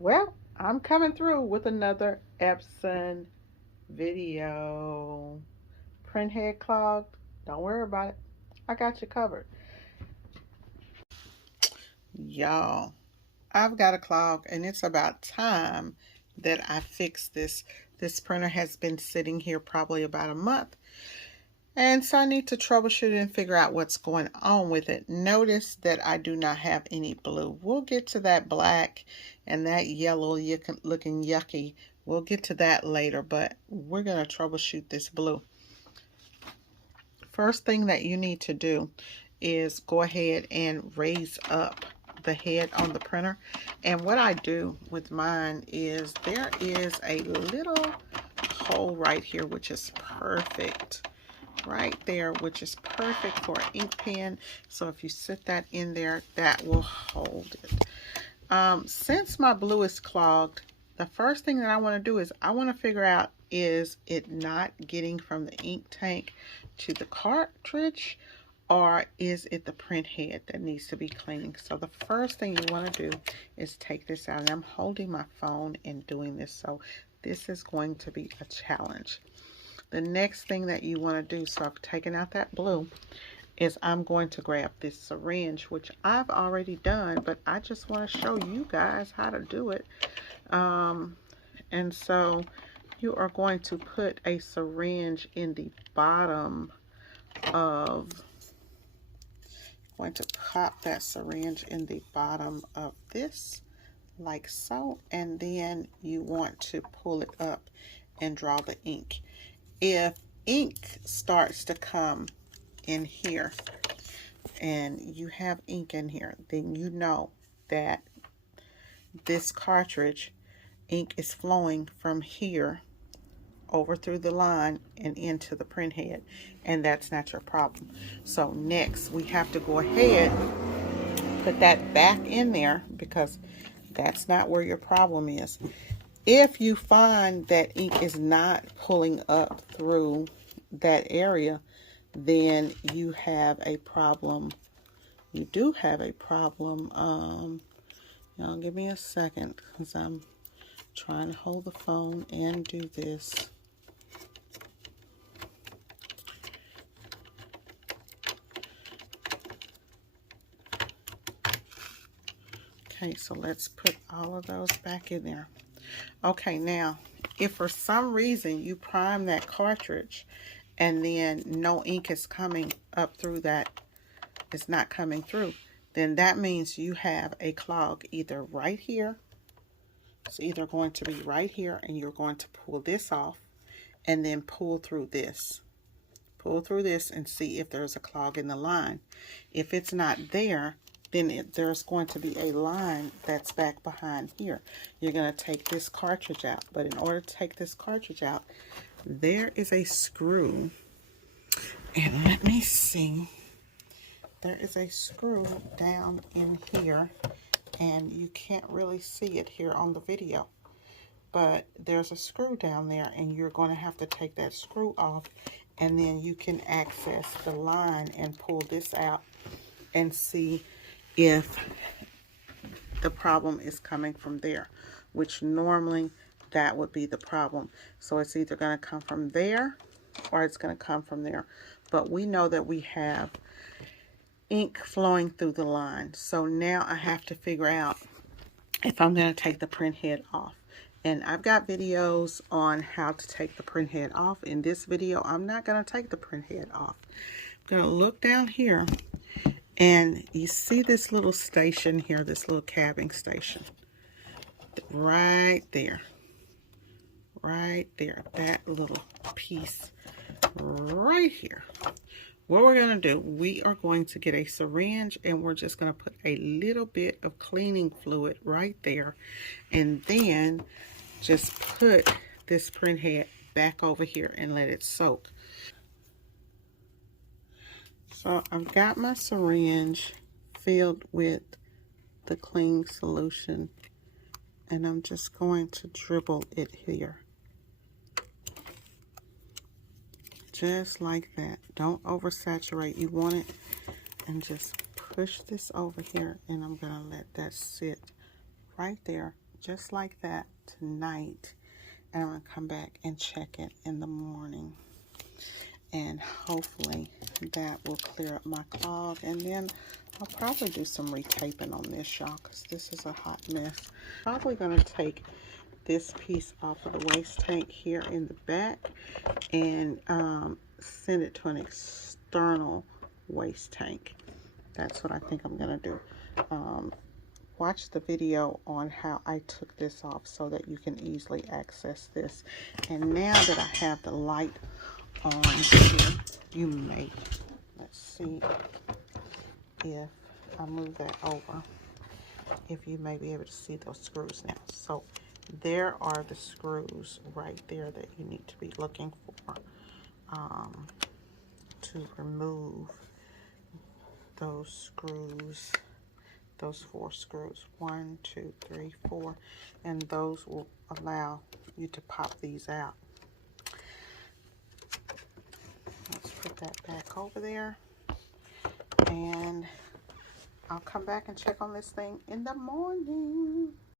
Well, I'm coming through with another Epson video. Print head clogged. Don't worry about it. I got you covered. Y'all, I've got a clog and it's about time that I fix this. This printer has been sitting here probably about a month. And so I need to troubleshoot and figure out what's going on with it. Notice that I do not have any blue. We'll get to that black and that yellow looking yucky. We'll get to that later, but we're going to troubleshoot this blue. First thing that you need to do is go ahead and raise up the head on the printer. And what I do with mine is there is a little hole right here, which is perfect. Right there, which is perfect for an ink pen. So if you sit that in there, that will hold it. Since my blue is clogged, the first thing that I want to do is I want to figure out, is it not getting from the ink tank to the cartridge, or is it the print head that needs to be cleaning? So the first thing you want to do is take this out, and I'm holding my phone and doing this, so this is going to be a challenge. The next thing that you want to do, so I've taken out that blue, is I'm going to grab this syringe, which I've already done, but I just want to show you guys how to do it. And so you are going to put a syringe in the bottom of, going to pop that syringe in the bottom of this, like so, and then you want to pull it up and draw the ink. If ink starts to come in here and you have ink in here, then you know that this cartridge ink is flowing from here over through the line and into the print head, and that's not your problem. So next we have to go ahead, put that back in there, because that's not where your problem is. If you find that ink is not pulling up through that area, then you have a problem. You do have a problem. Give me a second, because I'm trying to hold the phone and do this. Okay, so let's put all of those back in there. Okay, now, if for some reason you prime that cartridge and then no ink is coming up through that, it's not coming through, then that means you have a clog either right here. It's either going to be right here, and you're going to pull this off and then pull through this. Pull through this and see if there's a clog in the line. If it's not there, then there's going to be a line that's back behind here. You're going to take this cartridge out, but in order to take this cartridge out, there is a screw, and let me see, there is a screw down in here, and you can't really see it here on the video, but there's a screw down there, and you're going to have to take that screw off, and then you can access the line and pull this out and see if the problem is coming from there, which normally that would be the problem. So it's either going to come from there or it's going to come from there. But we know that we have ink flowing through the line. So now I have to figure out if I'm going to take the print head off. And I've got videos on how to take the print head off. In this video, I'm not going to take the print head off. I'm going to look down here, and you see this little station here, this little cabbing station. Right there. Right there. That little piece right here. What we're going to do, we are going to get a syringe, and we're just going to put a little bit of cleaning fluid right there, and then just put this print head back over here and let it soak. So I've got my syringe filled with the clean solution, and I'm just going to dribble it here. Just like that. Don't oversaturate. You want it, and just push this over here, and I'm going to let that sit right there just like that tonight, and I'm going to come back and check it in the morning, and hopefully that will clear up my clog. And then I'll probably do some retaping on this, y'all, because this is a hot mess. Probably going to take this piece off of the waste tank here in the back and send it to an external waste tank. That's what I think I'm going to do. Watch the video on how I took this off so that you can easily access this. And now that I have the light on here, you may, let's see if I move that over, if you may be able to see those screws now. So there are the screws right there that you need to be looking for to remove those screws, those 4 screws, 1, 2, 3, 4, and those will allow you to pop these out. Let's put that back over there, and I'll come back and check on this thing in the morning.